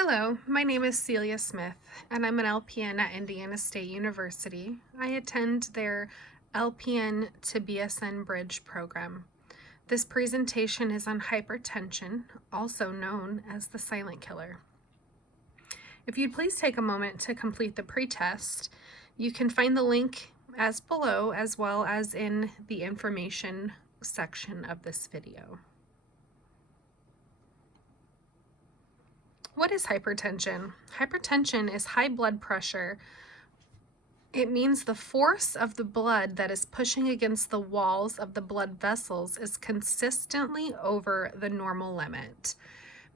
Hello, my name is Celia Smith, and I'm an LPN at Indiana State University. I attend their LPN to BSN Bridge program. This presentation is on hypertension, also known as the silent killer. If you'd please take a moment to complete the pretest, you can find the link as below, as well as in the information section of this video. What is hypertension? Hypertension is high blood pressure. It means the force of the blood that is pushing against the walls of the blood vessels is consistently over the normal limit,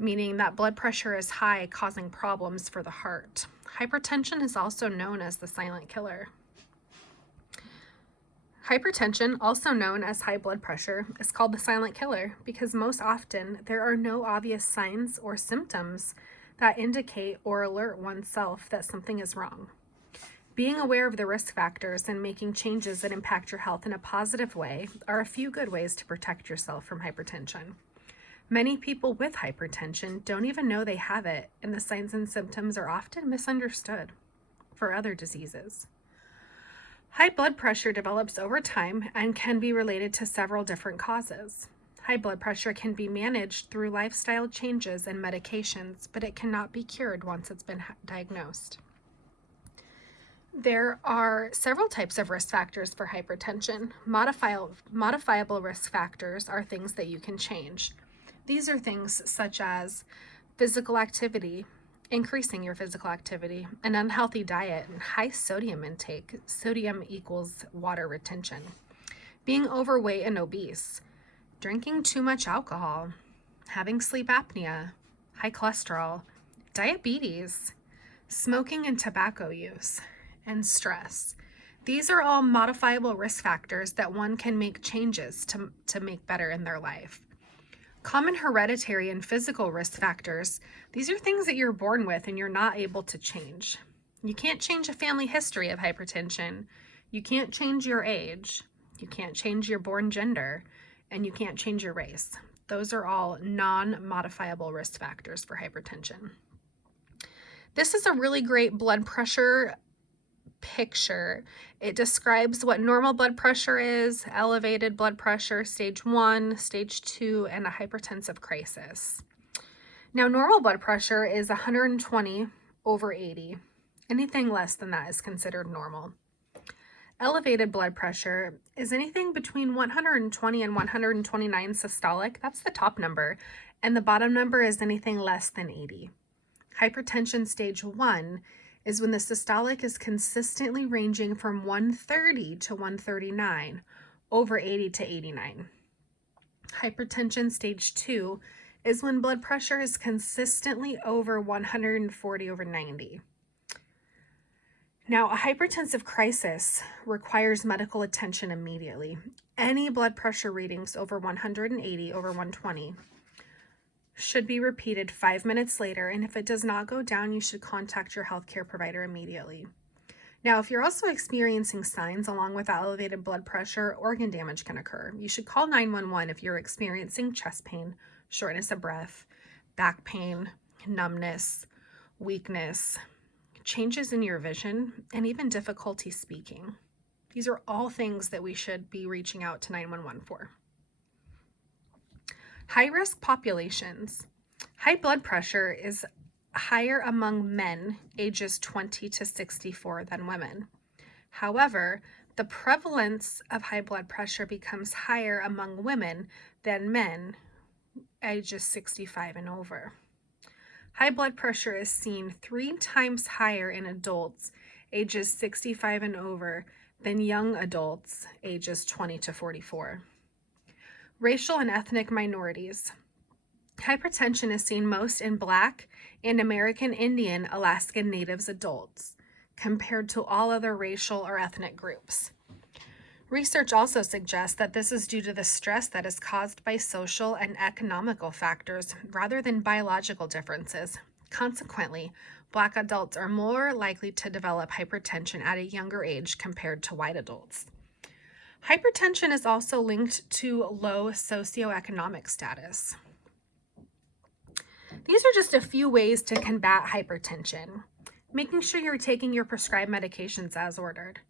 meaning that blood pressure is high, causing problems for the heart. Hypertension is also known as the silent killer. Hypertension, also known as high blood pressure, is called the silent killer because most often there are no obvious signs or symptoms that indicate or alert oneself that something is wrong. Being aware of the risk factors and making changes that impact your health in a positive way are a few good ways to protect yourself from hypertension. Many people with hypertension don't even know they have it, and the signs and symptoms are often misunderstood for other diseases. High blood pressure develops over time and can be related to several different causes. High blood pressure can be managed through lifestyle changes and medications, but it cannot be cured once it's been diagnosed. There are several types of risk factors for hypertension. Modifiable risk factors are things that you can change. These are things such as physical activity, increasing your physical activity, an unhealthy diet, and high sodium intake. Sodium equals water retention. Being overweight and obese, drinking too much alcohol, having sleep apnea, high cholesterol, diabetes, smoking and tobacco use, and stress. These are all modifiable risk factors that one can make changes to make better in their life. Common hereditary and physical risk factors, these are things that you're born with and you're not able to change. You can't change a family history of hypertension. You can't change your age. You can't change your born gender, and you can't change your race. Those are all non-modifiable risk factors for hypertension. This is a really great blood pressure picture. It describes what normal blood pressure is, elevated blood pressure, stage 1, stage 2, and a hypertensive crisis. Now, normal blood pressure is 120/80. Anything less than that is considered normal. Elevated blood pressure is anything between 120 and 129 systolic. That's the top number. And the bottom number is anything less than 80. Hypertension stage 1 is when the systolic is consistently ranging from 130 to 139, over 80 to 89. Hypertension stage 2 is when blood pressure is consistently over 140/90. Now, a hypertensive crisis requires medical attention immediately. Any blood pressure readings over 180/120 should be repeated 5 minutes later, and if it does not go down, you should contact your healthcare provider immediately. Now, if you're also experiencing signs along with elevated blood pressure, organ damage can occur. You should call 911 if you're experiencing chest pain, shortness of breath, back pain, numbness, weakness, changes in your vision, and even difficulty speaking. These are all things that we should be reaching out to 911 for. High-risk populations. High blood pressure is higher among men ages 20 to 64 than women. However, the prevalence of high blood pressure becomes higher among women than men ages 65 and over. High blood pressure is seen 3 times higher in adults ages 65 and over than young adults ages 20 to 44. Racial and ethnic minorities. Hypertension is seen most in Black and American Indian Alaskan Natives adults, compared to all other racial or ethnic groups. Research also suggests that this is due to the stress that is caused by social and economical factors rather than biological differences. Consequently, Black adults are more likely to develop hypertension at a younger age compared to white adults. Hypertension is also linked to low socioeconomic status. These are just a few ways to combat hypertension. Making sure you're taking your prescribed medications as ordered.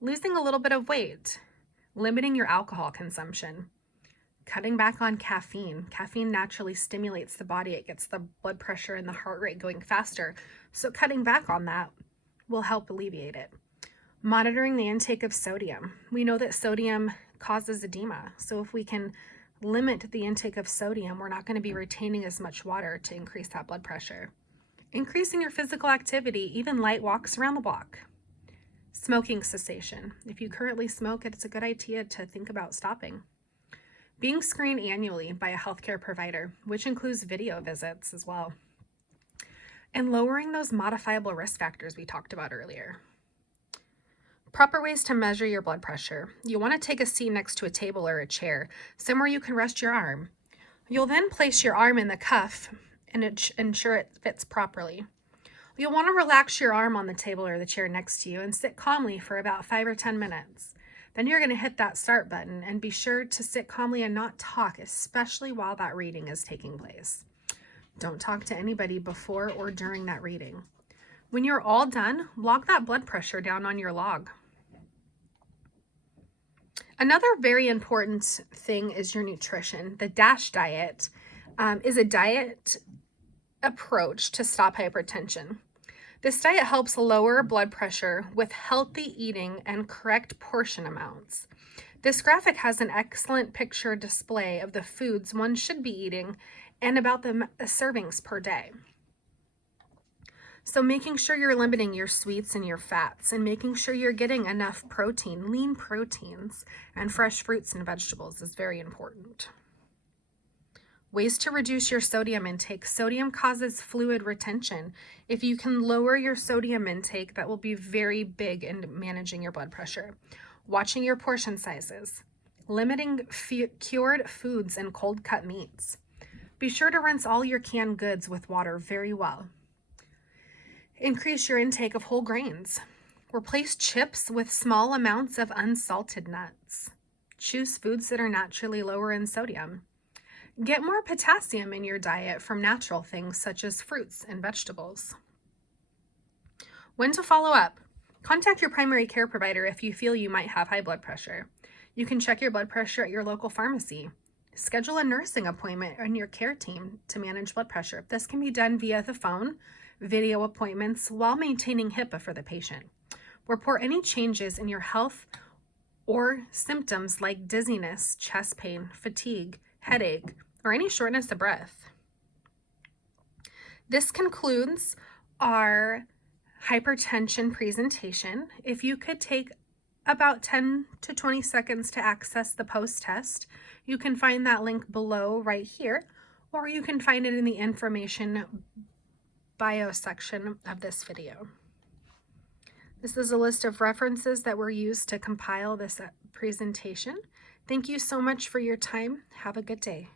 Losing a little bit of weight. Limiting your alcohol consumption. Cutting back on caffeine. Caffeine naturally stimulates the body. It gets the blood pressure and the heart rate going faster. So cutting back on that will help alleviate it. Monitoring the intake of sodium. We know that sodium causes edema. So if we can limit the intake of sodium, we're not going to be retaining as much water to increase that blood pressure. Increasing your physical activity, even light walks around the block. Smoking cessation. If you currently smoke, it's a good idea to think about stopping. Being screened annually by a healthcare provider, which includes video visits as well. And lowering those modifiable risk factors we talked about earlier. Proper ways to measure your blood pressure. You want to take a seat next to a table or a chair, somewhere you can rest your arm. You'll then place your arm in the cuff and ensure it fits properly. You'll want to relax your arm on the table or the chair next to you and sit calmly for about 5 or 10 minutes. Then you're going to hit that start button and be sure to sit calmly and not talk, especially while that reading is taking place. Don't talk to anybody before or during that reading. When you're all done, log that blood pressure down on your log. Another very important thing is your nutrition. The DASH diet is a diet approach to stop hypertension. This diet helps lower blood pressure with healthy eating and correct portion amounts. This graphic has an excellent picture display of the foods one should be eating and about the servings per day. So making sure you're limiting your sweets and your fats and making sure you're getting enough protein, lean proteins, and fresh fruits and vegetables is very important. Ways to reduce your sodium intake. Sodium causes fluid retention. If you can lower your sodium intake, that will be very big in managing your blood pressure. Watching your portion sizes. Limiting cured foods and cold cut meats. Be sure to rinse all your canned goods with water very well. Increase your intake of whole grains. Replace chips with small amounts of unsalted nuts. Choose foods that are naturally lower in sodium. Get more potassium in your diet from natural things such as fruits and vegetables. When to follow up. Contact your primary care provider if you feel you might have high blood pressure. You can check your blood pressure at your local pharmacy. Schedule a nursing appointment on your care team to manage blood pressure. This can be done via the phone, video appointments, while maintaining HIPAA for the patient. Report any changes in your health or symptoms like dizziness, chest pain, fatigue, headache, or any shortness of breath. This concludes our hypertension presentation. If you could take about 10 to 20 seconds to access the post-test, you can find that link below right here, or you can find it in the information bio section of this video. This is a list of references that were used to compile this presentation. Thank you so much for your time. Have a good day.